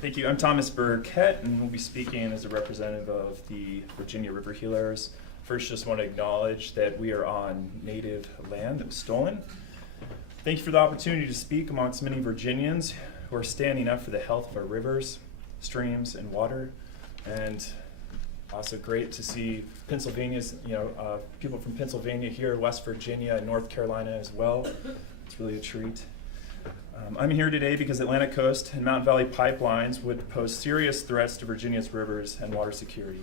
Thank you. I'm Thomas Burkett, and we'll be speaking as a representative of the Virginia River Healers. First, just want to acknowledge that we are on native land that was stolen. Thank you for the opportunity to speak amongst many Virginians who are standing up for the health of our rivers, streams, and water. And also great to see Pennsylvania's, people from Pennsylvania here, West Virginia, and North Carolina as well. It's really a treat. I'm here today because Atlantic Coast and Mountain Valley pipelines would pose serious threats to Virginia's rivers and water security.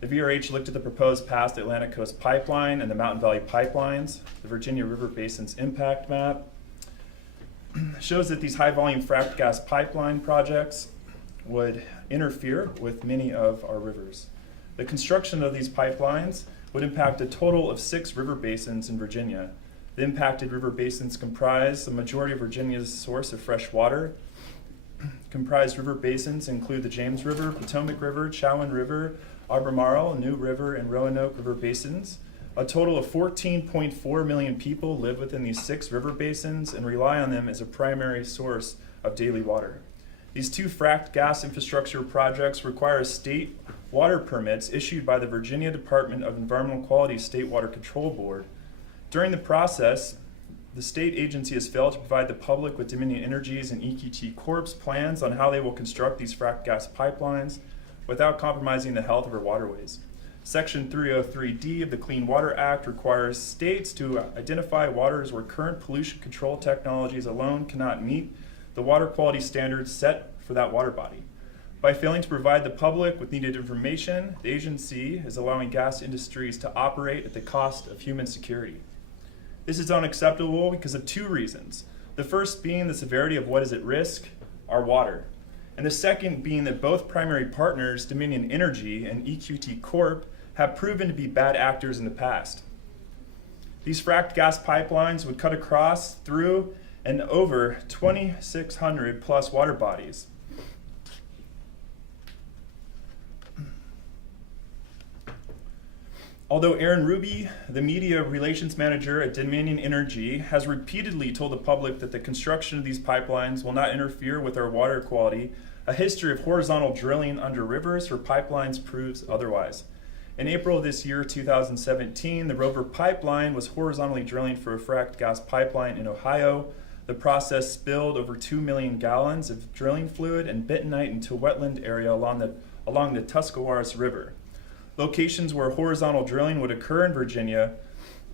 The VRH looked at the proposed past Atlantic Coast pipeline and the Mountain Valley pipelines. The Virginia River Basin's impact map shows that these high-volume fracked gas pipeline projects would interfere with many of our rivers. The construction of these pipelines would impact a total of 6 river basins in Virginia. The impacted river basins comprise the majority of Virginia's source of fresh water. Comprised river basins include the James River, Potomac River, Chowan River, Albemarle, New River, and Roanoke River basins. A total of 14.4 million people live within these 6 river basins and rely on them as a primary source of daily water. These 2 fracked gas infrastructure projects require state water permits issued by the Virginia Department of Environmental Quality State Water Control Board. During the process, the state agency has failed to provide the public with Dominion Energy's and EQT Corp's plans on how they will construct these fracked gas pipelines without compromising the health of our waterways. Section 303D of the Clean Water Act requires states to identify waters where current pollution control technologies alone cannot meet the water quality standards set for that water body. By failing to provide the public with needed information, the agency is allowing gas industries to operate at the cost of human security. This is unacceptable because of 2 reasons. The first being the severity of what is at risk, our water. And the second being that both primary partners, Dominion Energy and EQT Corp, have proven to be bad actors in the past. These fracked gas pipelines would cut across, through, and over 2,600 plus water bodies. Although Aaron Ruby, the media relations manager at Dominion Energy, has repeatedly told the public that the construction of these pipelines will not interfere with our water quality, a history of horizontal drilling under rivers for pipelines proves otherwise. In April of this year, 2017, the Rover pipeline was horizontally drilling for a fracked gas pipeline in Ohio. The process spilled over 2 million gallons of drilling fluid and bentonite into a wetland area along the Tuscarawas River. Locations where horizontal drilling would occur in Virginia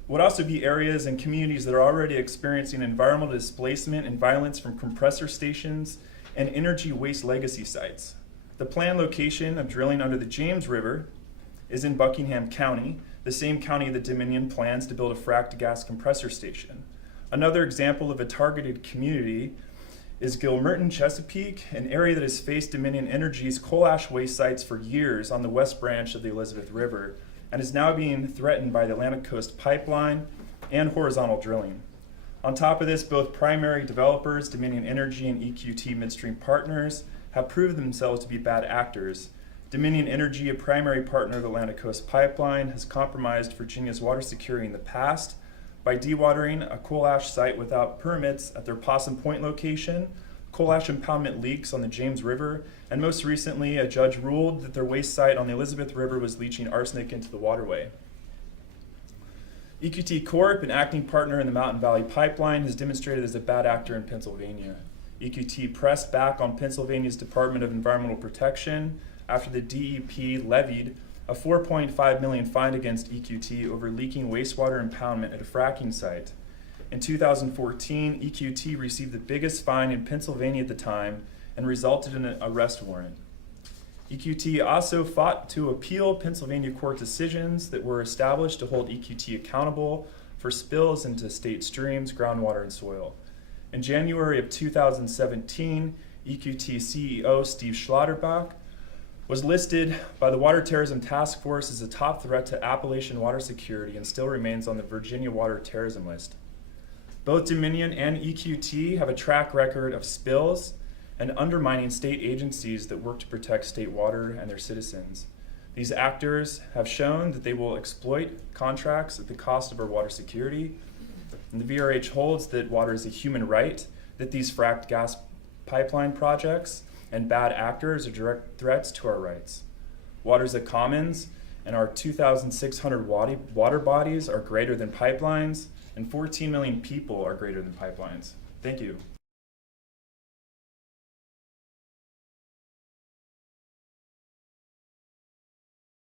would also be areas and communities that are already experiencing environmental displacement and violence from compressor stations and energy waste legacy sites. The planned location of drilling under the James River is in Buckingham County, the same county that Dominion plans to build a fracked gas compressor station. Another example of a targeted community is Gilmerton, Chesapeake, an area that has faced Dominion Energy's coal ash waste sites for years on the west branch of the Elizabeth River, and is now being threatened by the Atlantic Coast pipeline and horizontal drilling. On top of this, both primary developers, Dominion Energy and EQT Midstream Partners, have proven themselves to be bad actors. Dominion Energy, a primary partner of the Atlantic Coast pipeline, has compromised Virginia's water security in the past by dewatering a coal ash site without permits at their Possum Point location, coal ash impoundment leaks on the James River, and most recently, a judge ruled that their waste site on the Elizabeth River was leaching arsenic into the waterway. EQT Corp, an acting partner in the Mountain Valley Pipeline, has demonstrated as a bad actor in Pennsylvania. EQT pressed back on Pennsylvania's Department of Environmental Protection after the DEP levied a $4.5 million fine against EQT over leaking wastewater impoundment at a fracking site. In 2014, EQT received the biggest fine in Pennsylvania at the time and resulted in an arrest warrant. EQT also fought to appeal Pennsylvania court decisions that were established to hold EQT accountable for spills into state streams, groundwater, and soil. In January of 2017, EQT CEO Steve Schlotterbach was listed by the Water Terrorism Task Force as a top threat to Appalachian water security and still remains on the Virginia Water Terrorism List. Both Dominion and EQT have a track record of spills and undermining state agencies that work to protect state water and their citizens. These actors have shown that they will exploit contracts at the cost of our water security. And the VRH holds that water is a human right, that these fracked gas pipeline projects and bad actors are direct threats to our rights. Water is the commons, and our 2,600 water bodies are greater than pipelines, and 14 million people are greater than pipelines. Thank you.